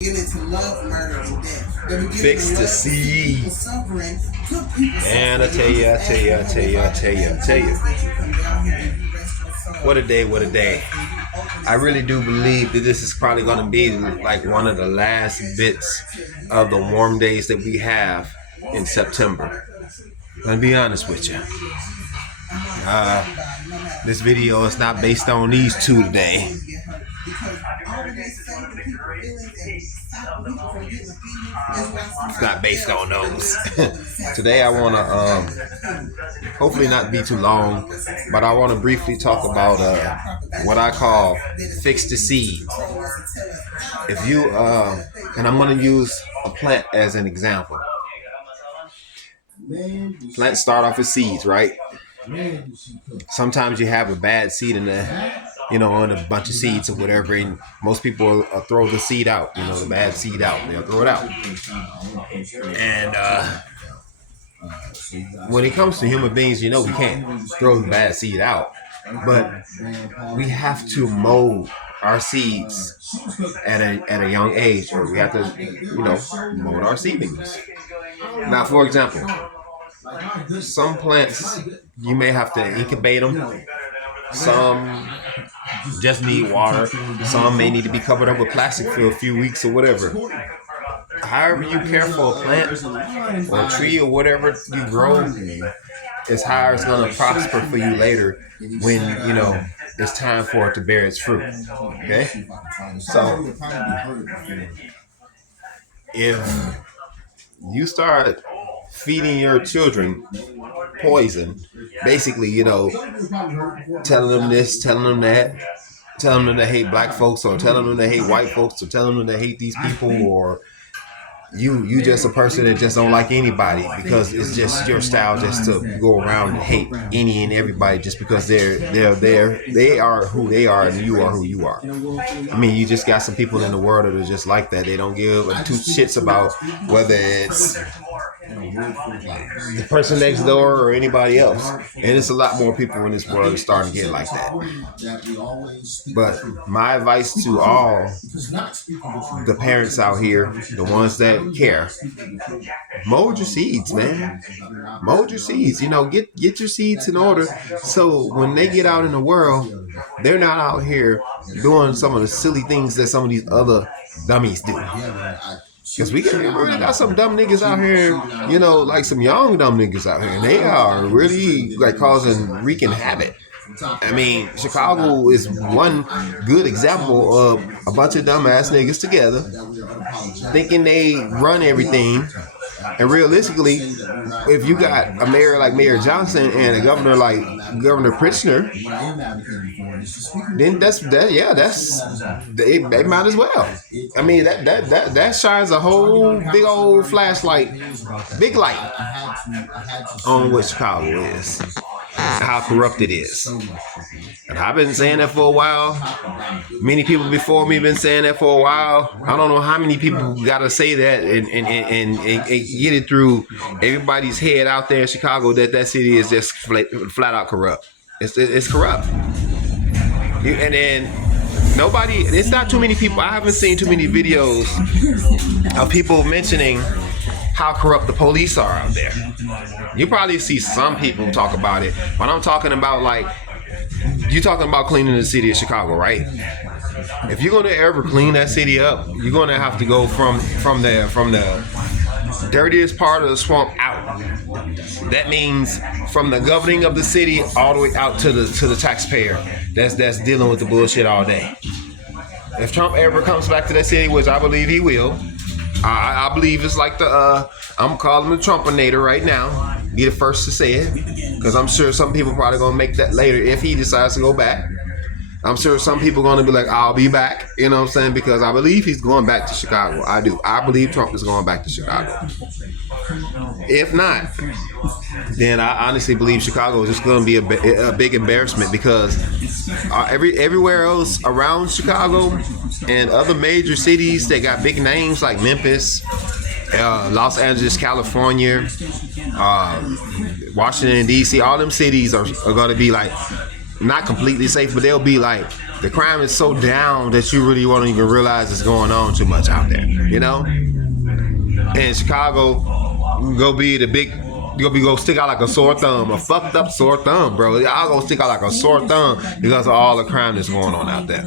Fix the seed. And I tell you. What a day, what a day. I really do believe that this is probably going to be like one of the last bits of the warm days that we have in September. Let me be honest with you. This video is not based on these two today. It's not based on those. Today I want to hopefully not be too long, but I want to briefly talk about what I call fix the seed. If you and I'm going to use a plant as an example. Plants start off with seeds, right? Sometimes you have a bad seed in there, in a bunch of seeds or whatever, and most people throw the seed out, the bad seed out. They'll throw it out. And when it comes to human beings, we can't throw the bad seed out, but we have to mold our seeds at a young age, or we have to, mold our seedlings. Now, for example, some plants, you may have to incubate them. Some just need water. Some may need to be covered up with plastic for a few weeks or whatever. However you care for a plant or a tree or whatever you grow is how it's going to prosper for you later when, it's time for it to bear its fruit. Okay? So, if you start feeding your children poison, basically, telling them this, telling them that, telling them to hate black folks, or telling them to hate white folks, or telling them to hate these people, or you just a person that just don't like anybody because it's just your style just to go around and hate any and everybody just because they are who they are and you are who you are. I mean, you just got some people in the world that are just like that. They don't give two shits about whether it's the person next door or anybody else. And it's a lot more people in this world that are starting to get like that. But my advice to all the parents out here, the ones that care, mold your seeds, man. Mold your seeds. Get your seeds in order so when they get out in the world, they're not out here doing some of the silly things that some of these other dummies do. Because we really got some dumb niggas out here, like some young dumb niggas out here. And they are really wreaking havoc. I mean, Chicago is one good example of a bunch of dumbass niggas together thinking they run everything. And realistically, if you got a mayor like Mayor Johnson and a governor like Governor Pritzker, then they might as well. I mean, that shines a whole big old flashlight, big light on what Chicago is, how corrupt it is. And I've been saying that for a while. Many people before me been saying that for a while. I don't know how many people got to say that and get it through everybody's head out there in Chicago that city is just flat out corrupt. It's corrupt. And then nobody, it's not too many people. I haven't seen too many videos of people mentioning how corrupt the police are out there. You probably see some people talk about it, but I'm talking about you're talking about cleaning the city of Chicago, right? If you're gonna ever clean that city up, you're gonna have to go from the dirtiest part of the swamp out. That means from the governing of the city all the way out to the taxpayer that's dealing with the bullshit all day. If Trump ever comes back to that city, which I believe he will, I believe it's like I'm calling him the Trumpinator right now. Be the first to say it, because I'm sure some people probably gonna make that later if he decides to go back. I'm sure some people gonna be like, I'll be back, you know what I'm saying? Because I believe he's going back to Chicago. I do. I believe Trump is going back to Chicago. If not, then I honestly believe Chicago is just going to be a big embarrassment, because everywhere else around Chicago and other major cities that got big names like Memphis, Los Angeles, California, Washington, D.C., all them cities are going to be like not completely safe, but they'll be like The crime is so down that you really won't even realize it's going on too much out there. You know? And Chicago, go stick out like a sore thumb, a fucked up sore thumb, bro. Y'all go stick out like a sore thumb because of all the crime that's going on out there.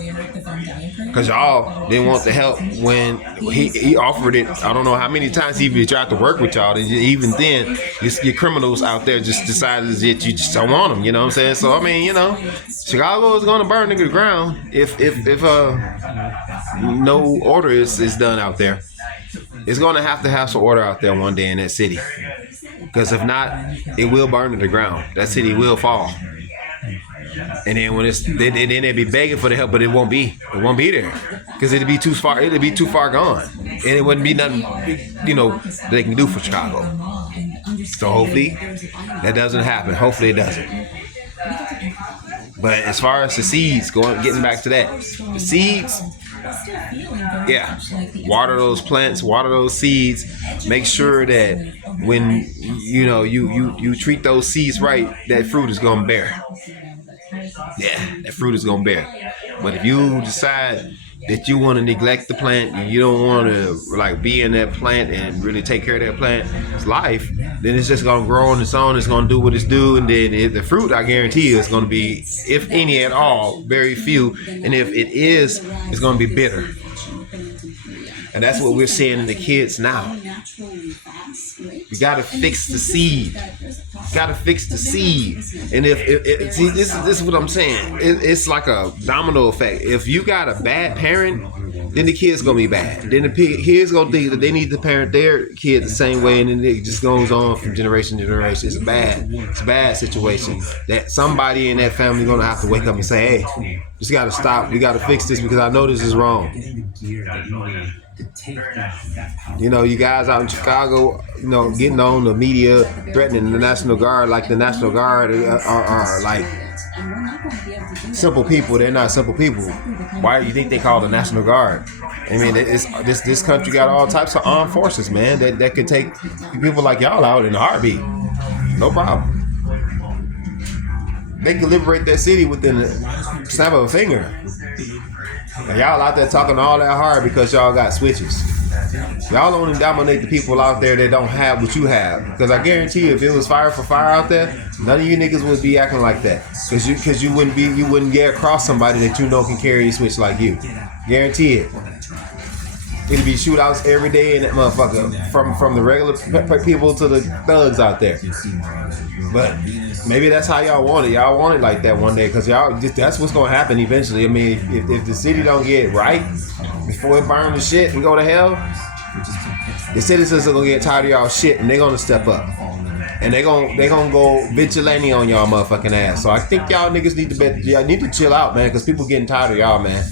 Because y'all didn't want the help when he offered it. I don't know how many times he tried to work with y'all. Even then, your criminals out there just decided that you just don't want them. You know what I'm saying? So, I mean, you know, Chicago is going to burn to the ground if no order is done out there. It's going to have some order out there one day in that city. Because if not, it will burn to the ground. That city will fall. And then when then they'll be begging for the help, but it won't be there because it'll be too far gone, and it wouldn't be nothing, you know, they can do for Chicago. So hopefully that doesn't happen. Hopefully it doesn't. But as far as the seeds, getting back to that, the seeds, yeah, water those plants, water those seeds. Make sure that when you know you treat those seeds right, that fruit is gonna bear. Yeah, that fruit is gonna bear. But if you decide that you want to neglect the plant and you don't want to like be in that plant and really take care of that plant's life, then it's just gonna grow on its own. It's gonna do what it's do, and then the fruit, I guarantee you, is gonna be, if any at all, very few. And if it is, it's gonna be bitter. And that's what we're seeing in the kids now. You gotta fix the seed. Gotta fix the seed. And if see, this is what I'm saying. It's like a domino effect. If you got a bad parent, then the kid's gonna be bad. Then the kids gonna think that they need to parent their kid the same way, and then it just goes on from generation to generation. It's a bad situation that somebody in that family gonna have to wake up and say, hey, just gotta stop. We gotta fix this because I know this is wrong. You know, you guys out in Chicago, you know, getting on the media, threatening the National Guard, like the National Guard are like simple people. They're not simple people. Why do you think they call the National Guard? I mean, this country got all types of armed forces, man, that could take people like y'all out in a heartbeat. No problem. They can liberate that city within the snap of a finger. And y'all out there talking all that hard because y'all got switches. Y'all only dominate the people out there that don't have what you have. Because I guarantee you, if it was fire for fire out there, none of you niggas would be acting like that. Because you wouldn't get across somebody that you know can carry a switch like you. Guarantee it. It'd be shootouts every day in that motherfucker, from the regular people to the thugs out there. But maybe that's how y'all want it. Y'all want it like that one day, because that's what's gonna happen eventually. I mean, if the city don't get it right before it burn the shit and go to hell, the citizens are gonna get tired of y'all shit and they're gonna step up. And they gonna go vigilante on y'all motherfucking ass. So I think y'all niggas need to chill out, man, because people getting tired of y'all, man.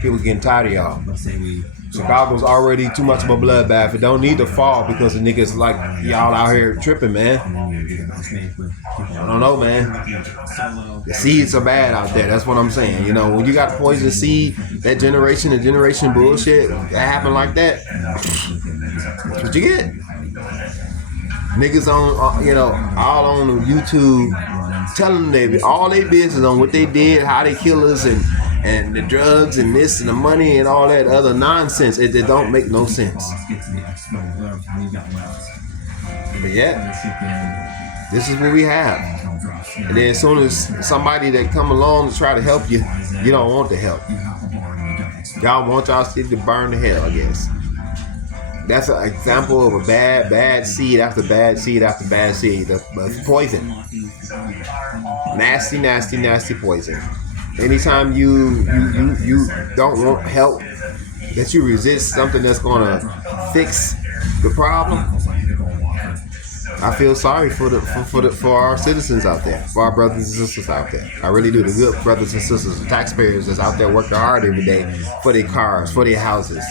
People getting tired of y'all. Chicago's already too much of a bloodbath. It don't need to fall because the niggas like y'all out here tripping, man. I don't know, man. The seeds are bad out there. That's what I'm saying. You know, when you got poison seed, that generation bullshit, that happen like that, that's what you get. Niggas on, you know, all on YouTube telling them all their business on what they did, how they kill us, and the drugs and this and the money and all that other nonsense. It don't make no sense. But yeah, this is what we have. And then as soon as somebody that come along to try to help you, you don't want the help. Y'all want y'all city to burn to hell, I guess. That's an example of a bad seed after bad seed after bad seed. That's poison. Nasty poison. Anytime you don't want help, that you resist something that's gonna fix the problem, I feel sorry for our citizens out there, for our brothers and sisters out there. I really do. The good brothers and sisters, the taxpayers that's out there working hard every day for their cars, for their houses,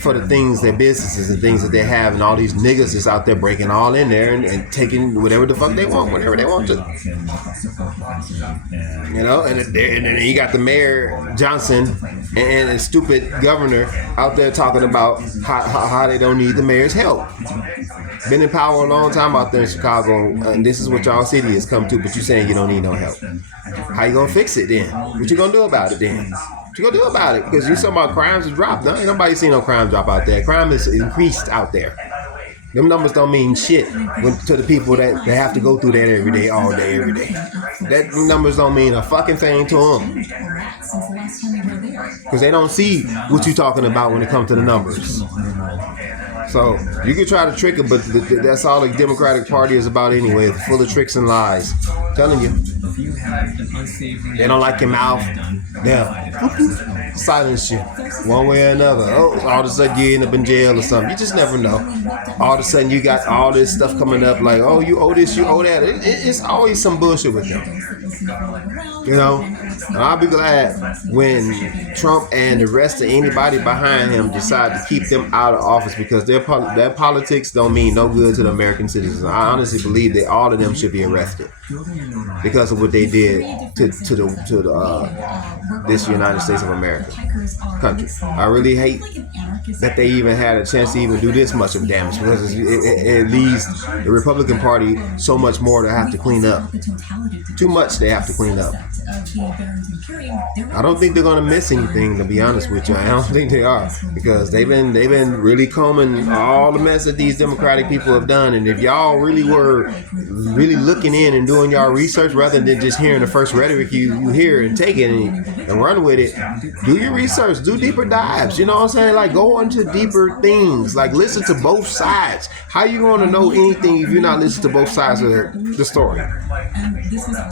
for the things, their businesses and things that they have, and all these niggas that's out there breaking all in there and taking whatever the fuck they want, whenever they want to. You know, and then you got the mayor Johnson and a stupid governor out there talking about how they don't need the mayor's help. Been in power a long time out there in Chicago, and this is what y'all city has come to, but you saying you don't need no help. How you gonna fix it then? What you gonna do about it then? you gonna do about it? Because you talking about crimes have dropped. Ain't nobody seen no crime drop out there. Crime is increased out there. Them numbers don't mean shit to the people that they have to go through that every day, all day, every day. That numbers don't mean a fucking thing to them. Because they don't see what you're talking about when it comes to the numbers. So you can try to trick it, but that's all the Democratic Party is about anyway. It's full of tricks and lies. I'm telling you. They don't like your mouth. They'll silence you one way or another. Oh, all of a sudden you end up in jail or something. You just never know. All of a sudden you got all this stuff coming up like, oh, you owe this, you owe that. It's always some bullshit with them. You know? And I'll be glad when Trump and the rest of anybody behind him decide to keep them out of office, because their politics don't mean no good to the American citizens. I honestly believe that all of them should be arrested because of what they did to this United States of America country. I really hate that they even had a chance to even do this much of damage, because it leaves the Republican Party so much more to have to clean up. Too much they have to clean up. I don't think they're going to miss anything, to be honest with you. I don't think they are, because they've been really combing all the mess that these Democratic people have done. And if y'all really were really looking in and doing y'all research rather than just hearing the first rhetoric you hear and take it and run with it, do your research, do deeper dives. You know what I'm saying? Like, go into deeper things. Like, listen to both sides. How you going to know anything if you're not listening to both sides of the story?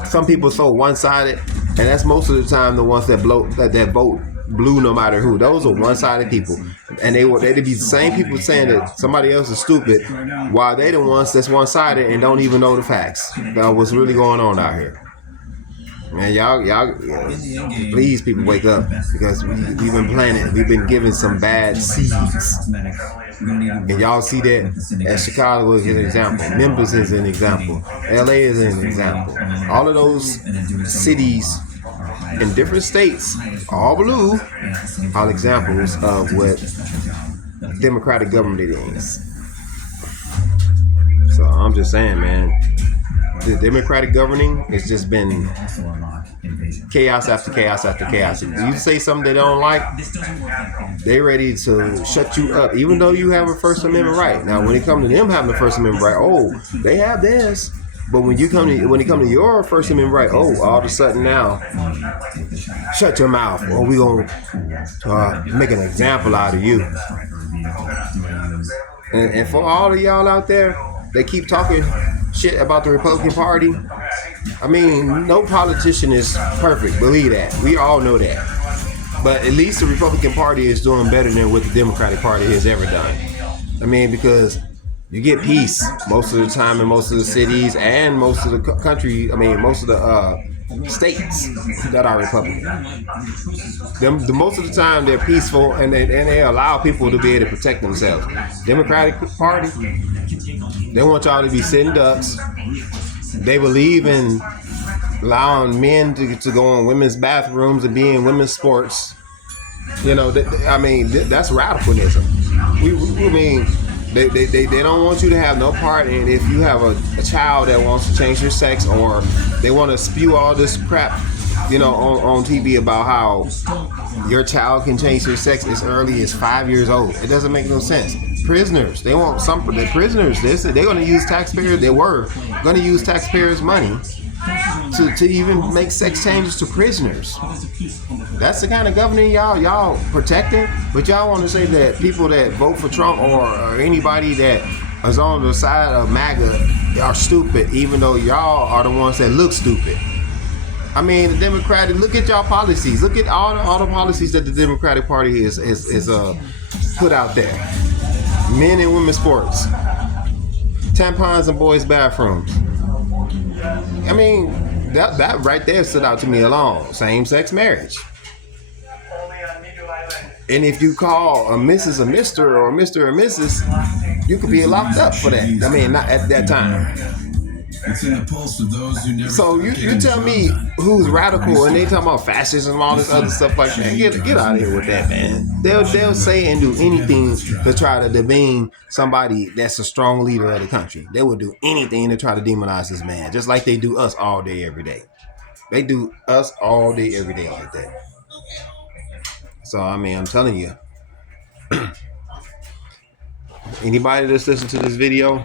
Some people so one-sided, and that's most of the time the ones that vote blue no matter who. Those are one-sided people, and they'd be the same people saying that somebody else is stupid, while they the ones that's one-sided and don't even know the facts about what's really going on out here. Man, y'all, please, people, wake up, because we've been planting. We've been giving some bad seeds. And y'all see that as Chicago is an example. Memphis is an example. LA is an example. All of those cities in different states, all blue, are examples of what democratic government is. So I'm just saying, man, the democratic governing has just been chaos after chaos after chaos. If you say something they don't like, they ready to shut you up, even though you have a First Amendment right. Now, when it comes to them having a First Amendment right, oh, they have theirs. But when it come to your First Amendment right, oh, all of a sudden now, shut your mouth, or we gonna make an example out of you. And for all of y'all out there, they keep talking shit about the Republican Party. I mean, no politician is perfect. Believe that. We all know that. But at least the Republican Party is doing better than what the Democratic Party has ever done. I mean, because you get peace most of the time in most of the cities and most of the country. I mean, most of the states that are Republican. The most of the time they're peaceful, and they allow people to be able to protect themselves. Democratic Party, they want y'all to be sitting ducks. They believe in allowing men to go in women's bathrooms and be in women's sports. You know, that's radicalism. I mean, they don't want you to have no part in if you have a child that wants to change their sex, or they want to spew all this crap, you know, on TV about how your child can change their sex as early as 5 years old. It doesn't make no sense. Prisoners, they want some. The prisoners, they're going to use taxpayers. They were going to use taxpayers' money to even make sex changes to prisoners. That's the kind of governing y'all protecting. But y'all want to say that people that vote for Trump or anybody that is on the side of MAGA are stupid, even though y'all are the ones that look stupid. I mean, the Democratic, look at y'all policies. Look at all the policies that the Democratic Party is put out there. Men and women's sports, tampons in boys' bathrooms. I mean, that right there stood out to me alone. Same-sex marriage. And if you call a Mrs. a Mr. or a Mr. or Mrs., you could be locked up for that. I mean, not at that time. It's in the pulse of those who never. So you tell me who's radical and they talking about fascism and all this other stuff like that. Get out of here with that, man. They'll say and do anything to try to demean somebody that's a strong leader of the country. They will do anything to try to demonize this man, just like they do us all day, every day. They do us all day, every day like that. So I mean, I'm telling you, anybody that's listening to this video,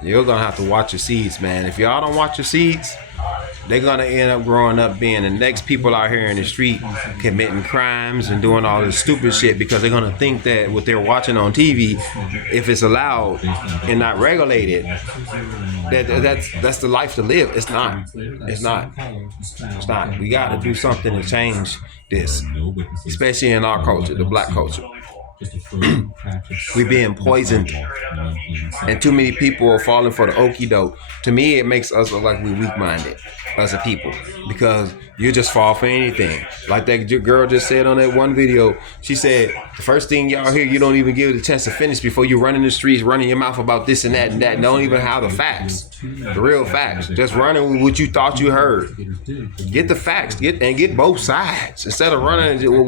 you're gonna have to watch your seeds, man. If y'all don't watch your seeds, they're gonna end up growing up being the next people out here in the street committing crimes and doing all this stupid shit because they're gonna think that what they're watching on TV, if it's allowed and not regulated, that's the life to live. It's not. It's not. It's not. We gotta do something to change this, especially in our culture, the black culture. We being poisoned, and too many people are falling for the okie doke. To me, it makes us look like we weak-minded as a people because you just fall for anything. Like that girl just said on that one video, she said the first thing y'all hear, you don't even give it a chance to finish before you run in the streets, running your mouth about this and that and that. Don't even have the facts, the real facts. Just running with what you thought you heard. Get the facts, get both sides instead of running with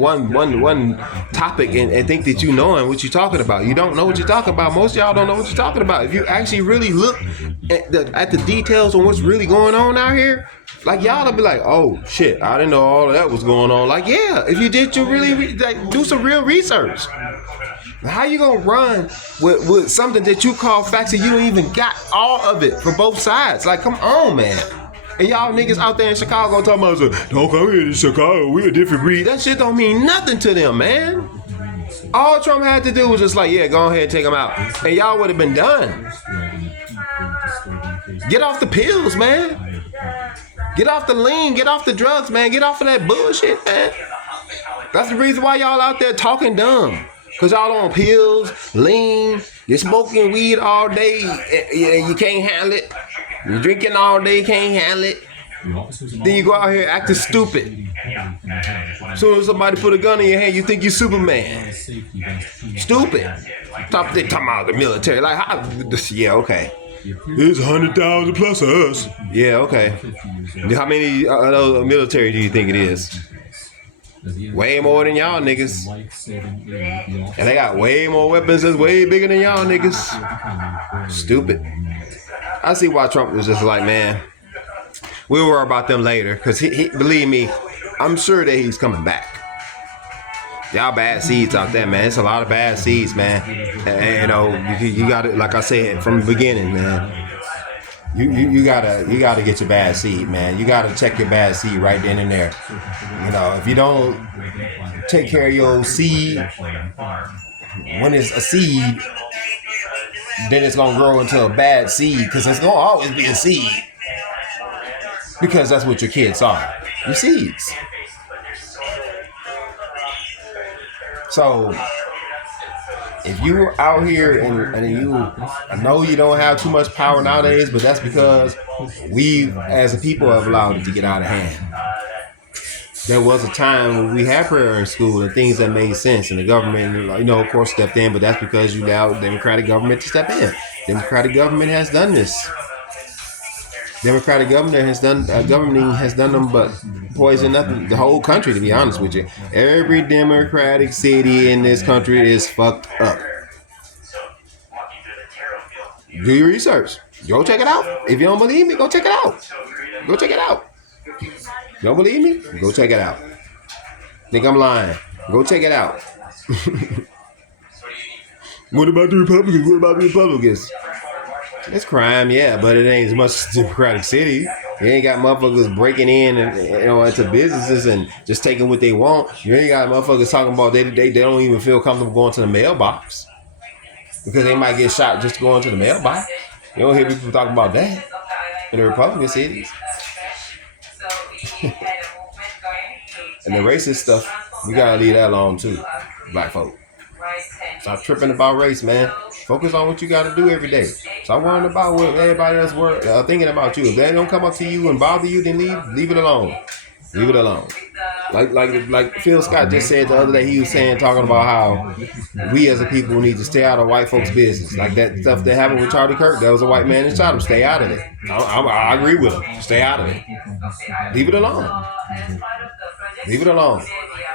one topic and think that you knowing what you're talking about. You don't know what you're talking about. Most of y'all don't know what you're talking about. If you actually really look at the details on what's really going on out here, like y'all will be like, oh shit, I didn't know all of that was going on. Like, yeah, if you did, you really do some real research. How you gonna run with something that you call facts and you don't even got all of it from both sides? Like, come on, man. And y'all niggas out there in Chicago talking about, don't come here to Chicago, we a different breed. That shit don't mean nothing to them, man. All Trump had to do was just like, yeah, go ahead and take them out. And y'all would have been done. Get off the pills, man. Get off the lean, get off the drugs, man. Get off of that bullshit, man. That's the reason why y'all out there talking dumb. Because y'all on pills, lean, you're smoking weed all day, you can't handle it. You're drinking all day, can't handle it. Then you go out here acting stupid. As soon as somebody put a gun in your hand, you think you're Superman. Stupid. They talking about the military. Like, how? Yeah, okay. There's 100,000 plus of us. Yeah, okay. How many military do you think it is? Way more than y'all niggas. And they got way more weapons that's way bigger than y'all niggas. Stupid. I see why Trump was just like, man, we'll worry about them later. Because he believe me, I'm sure that he's coming back. Y'all bad seeds out there, man. It's a lot of bad seeds, man. And, you know, you got to, like I said from the beginning, man. You gotta get your bad seed, man. You gotta check your bad seed right then and there. You know, if you don't take care of your seed when it's a seed, then it's gonna grow into a bad seed because it's gonna always be a seed. Because that's what your kids are. Your seeds. So if you out here and you, I know you don't have too much power nowadays, but that's because we as a people have allowed it to get out of hand. There was a time when we had prayer in school and things that made sense, and the government, you know, of course, stepped in, but that's because you allowed Democratic government to step in. Democratic government has done this. Democratic government has done governing has done them but poison up the whole country, to be honest with you. Every Democratic city in this country is fucked up. Do your research. Go check it out. If you don't believe me, go check it out. Go check it out. Don't believe me? Go check it out. Think I'm lying? Go check it out. What about the Republicans? What about the Republicans? It's crime, yeah, but it ain't as much as Democratic City. You ain't got motherfuckers breaking in and, you know, into businesses and just taking what they want. You ain't got motherfuckers talking about they don't even feel comfortable going to the mailbox because they might get shot just going to the mailbox. You don't hear people talking about that in the Republican cities. And the racist stuff, we gotta leave that alone too, black folk. Stop tripping about race, man. Focus on what you got to do every day. Stop worrying about what everybody else thinking about you. If they don't come up to you and bother you, then leave it alone. Leave it alone. Like Phil Scott just said the other day, he was talking about how we as a people need to stay out of white folks' business. Like that stuff that happened with Charlie Kirk. That was a white man that shot him. Stay out of it. I agree with him. Stay out of it. Leave it alone. Leave it alone.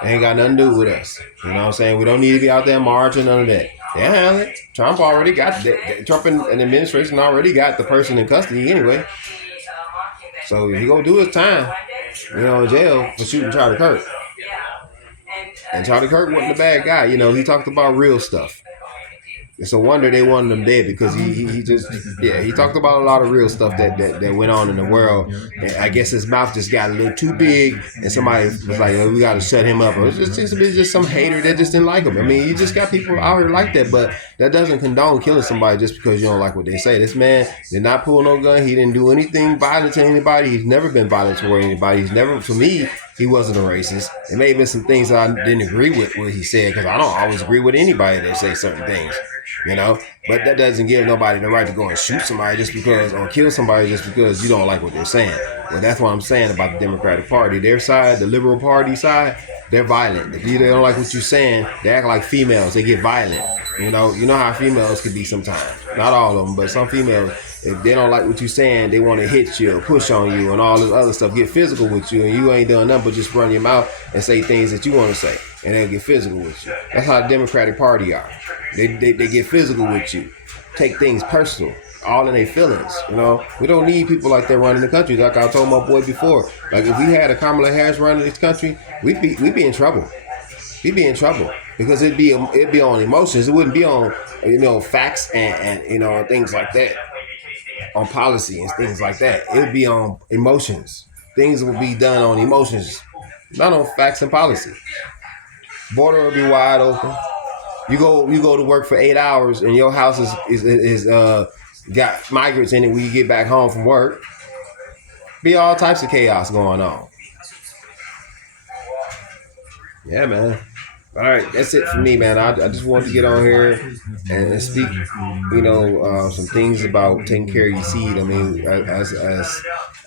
It ain't got nothing to do with us. You know what I'm saying? We don't need to be out there marching, none of that. Yeah, Trump already got that. Trump and the administration already got the person in custody anyway. So he gonna do his time, you know, in jail for shooting Charlie Kirk. And Charlie Kirk wasn't a bad guy. You know, he talked about real stuff. It's a wonder they wanted him dead because he just he talked about a lot of real stuff that went on in the world. And I guess his mouth just got a little too big, and somebody was like, oh, we got to shut him up. Or it's just some hater that just didn't like him. I mean, you just got people out here like that, but that doesn't condone killing somebody just because you don't like what they say. This man did not pull no gun. He didn't do anything violent to anybody. He's never been violent toward anybody. He's never, to me, he wasn't a racist. It may have been some things I didn't agree with what he said because I don't always agree with anybody that say certain things. You know, but that doesn't give nobody the right to go and shoot somebody just because, or kill somebody just because you don't like what they're saying. Well, that's what I'm saying about the Democratic Party. Their side, the Liberal Party side, they're violent. If you don't like what you're saying, they act like females. They get violent. You know how females can be sometimes. Not all of them, but some females, if they don't like what you're saying, they want to hit you or push on you and all this other stuff, get physical with you, and you ain't doing nothing but just run your mouth and say things that you want to say, and they'll get physical with you. That's how the Democratic Party are. They get physical with you, take things personal, all in their feelings. You know, we don't need people like that running the country. Like I told my boy before, like if we had a Kamala Harris running this country, we'd be in trouble. We'd be in trouble because it'd be on emotions. It wouldn't be on facts and things like that, on policy and things like that. It would be on emotions. Things would be done on emotions, not on facts and policy. Border will be wide open. You go to work for 8 hours and your house is got migrants in it when you get back home from work. Be all types of chaos going on. Yeah, man. All right, that's it for me, man. I just wanted to get on here and speak, some things about taking care of your seed. I mean, as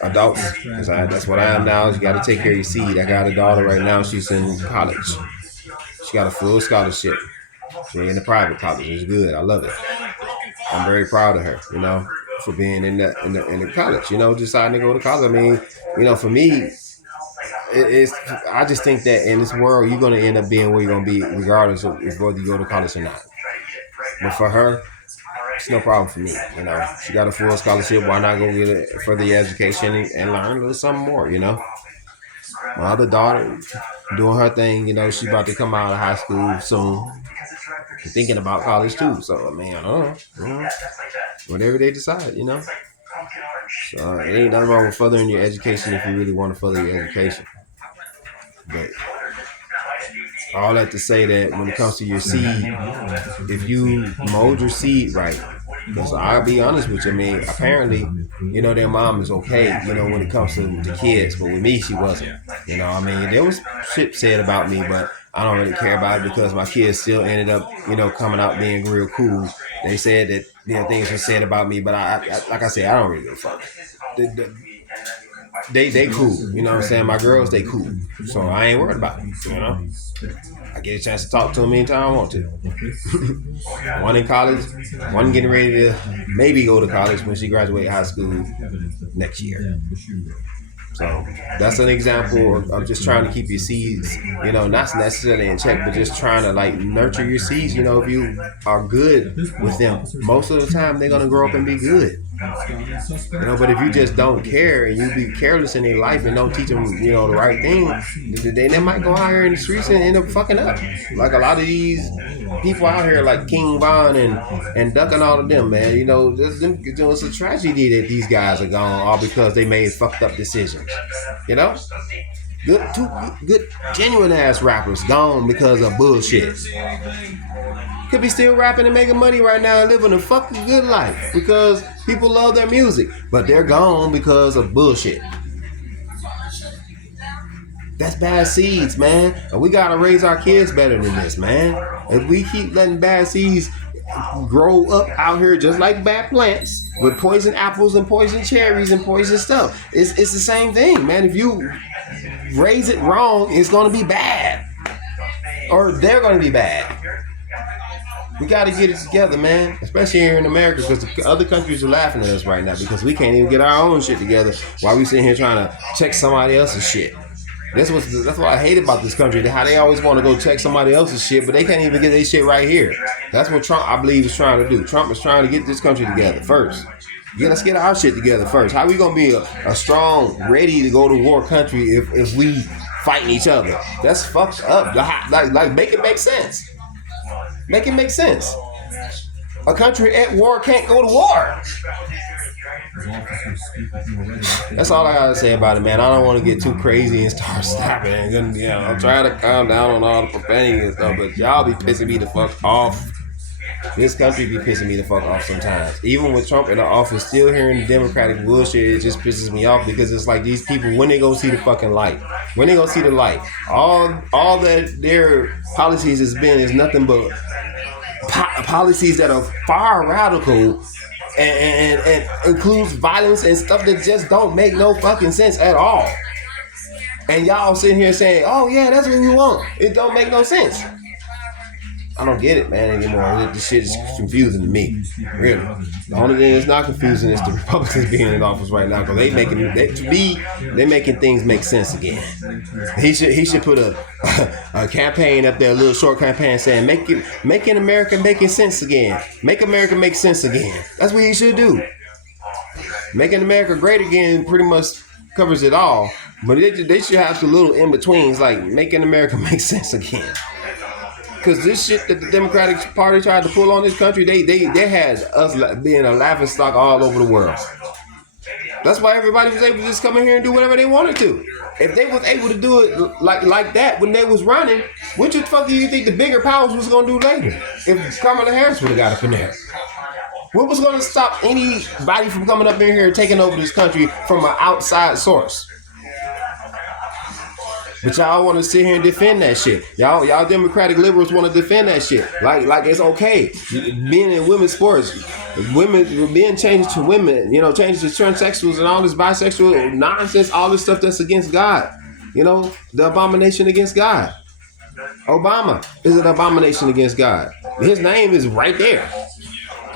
adults, because that's what I am now. You got to take care of your seed. I got a daughter right now. She's in college. She got a full scholarship. She's in the private college. It's good. I love it. I'm very proud of her, for being in the college, deciding to go to college. I mean, for me, I just think that in this world, you're going to end up being where you're going to be regardless of whether you go to college or not. But for her, it's no problem for me. She got a full scholarship. Why not go get a further education and learn a little something more, My other daughter doing her thing, she about to come out of high school soon. Thinking about college too. So, I don't know. Whatever they decide, So, it ain't nothing wrong with furthering your education if you really want to further your education. But all that to say that when it comes to your seed, if you mold your seed right, because I'll be honest with you, apparently, their mom is okay, when it comes to the kids, but with me, she wasn't. There was shit said about me, but I don't really care about it because my kids still ended up, coming out being real cool. They said that, things were said about me, but I like I said, I don't really give a fuck. They cool, what I'm saying? My girls, they cool. So I ain't worried about it, I get a chance to talk to them anytime I want to. One in college, one getting ready to maybe go to college when she graduates high school next year. So that's an example of just trying to keep your seeds, not necessarily in check, but just trying to nurture your seeds. If you are good with them, most of the time they're going to grow up and be good. But if you just don't care and you be careless in their life and don't teach them, the right thing, they might go out here in the streets and end up fucking up. Like a lot of these people out here like King Von and Duck and all of them, man. It's a tragedy that these guys are gone all because they made fucked up decisions. Good genuine ass rappers gone because of bullshit. Could be still rapping and making money right now and living a fucking good life because people love their music, but they're gone because of bullshit. That's bad seeds, man. And we gotta raise our kids better than this, man. If we keep letting bad seeds grow up out here just like bad plants with poison apples and poison cherries and poison stuff, it's the same thing, man. If you raise it wrong, it's gonna be bad, or they're gonna be bad. We got to get it together, man, especially here in America, because the other countries are laughing at us right now because we can't even get our own shit together while we sitting here trying to check somebody else's shit. That's what I hate about this country, how they always want to go check somebody else's shit, but they can't even get their shit right here. That's what Trump, I believe, is trying to do. Trump is trying to get this country together first. Yeah, let's get our shit together first. How we going to be a strong, ready to go to war country if we fighting each other. That's fucked up. Like make it make sense. Make it make sense. A country at war can't go to war. That's all I gotta say about it, man. I don't want to get too crazy and start stopping. And, I'm trying to calm down on all the profanity and stuff, but y'all be pissing me the fuck off. This country be pissing me the fuck off sometimes. Even with Trump in the office, still hearing Democratic bullshit, it just pisses me off because it's like these people, when they go see the fucking light, when they go see the light, all that their policies has been is nothing but policies that are far radical and includes violence and stuff that just don't make no fucking sense at all. And y'all sitting here saying, "Oh yeah, that's what we want." It don't make no sense. I don't get it, man, anymore. This shit is confusing to me. Really. The only thing that's not confusing is the Republicans being in office right now, because they making things make sense again. He should put a campaign up there, a little short campaign saying, making America making sense again. Make America make sense again. That's what he should do. Making America great again pretty much covers it all. But they should have some little in-betweens, like making America make sense again. Because this shit that the Democratic Party tried to pull on this country, they had us being a laughing stock all over the world. That's why everybody was able to just come in here and do whatever they wanted to. If they was able to do it like that when they was running, what the fuck do you think the bigger powers was going to do later? If Kamala Harris would have got up in there. What was going to stop anybody from coming up in here and taking over this country from an outside source? But y'all want to sit here and defend that shit. Y'all Democratic liberals want to defend that shit. Like it's okay. Being in women's sports, women being changed to women, changed to transsexuals and all this bisexual nonsense, all this stuff that's against God. The abomination against God. Obama is an abomination against God. His name is right there.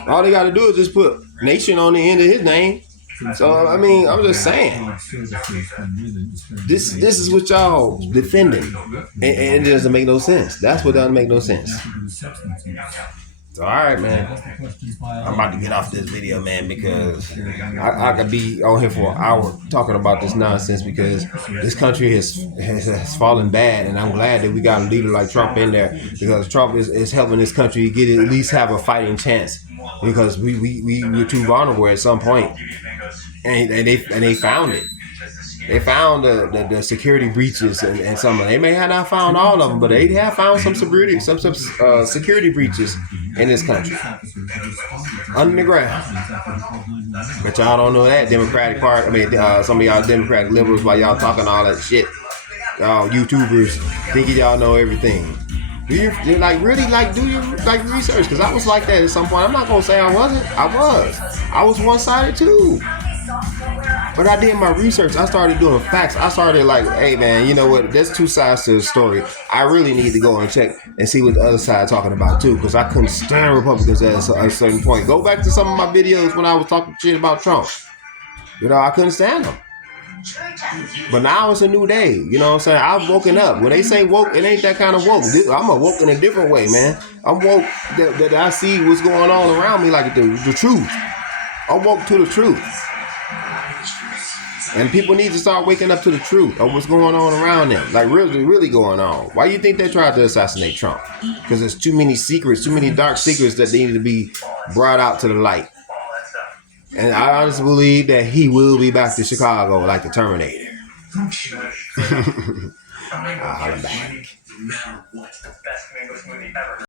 All they got to do is just put nation on the end of his name. So, I mean, I'm just saying, this is what y'all defending, and it doesn't make no sense. That's what doesn't make no sense. So, all right, man, I'm about to get off this video, man, because I could be on here for an hour talking about this nonsense because this country has fallen bad, and I'm glad that we got a leader like Trump in there because Trump is helping this country get at least have a fighting chance because we were too vulnerable at some point. And they found it. They found the security breaches and some of them. They may have not found all of them, but they have found some security breaches in this country under the ground. But y'all don't know that Democratic Party. I mean, some of y'all Democratic liberals, while y'all talking all that shit, y'all YouTubers thinking y'all know everything. Do you do your research? Because I was like that at some point. I'm not gonna say I wasn't. I was one-sided too. But I did my research. I started doing facts. I started like, hey man, you know what? There's two sides to the story. I really need to go and check and see what the other side talking about too, because I couldn't stand Republicans at a certain point. Go back to some of my videos when I was talking shit about Trump. I couldn't stand them. But now it's a new day. You know what I'm saying? I've woken up. When they say woke, it ain't that kind of woke. I'm a woke in a different way, man. I'm woke that I see what's going on around me, like the truth. I'm woke to the truth. And people need to start waking up to the truth of what's going on around them. Like really going on. Why do you think they tried to assassinate Trump? Because there's too many secrets, too many dark secrets that need to be brought out to the light. And I honestly believe that he will be back to Chicago like the Terminator. I'll back.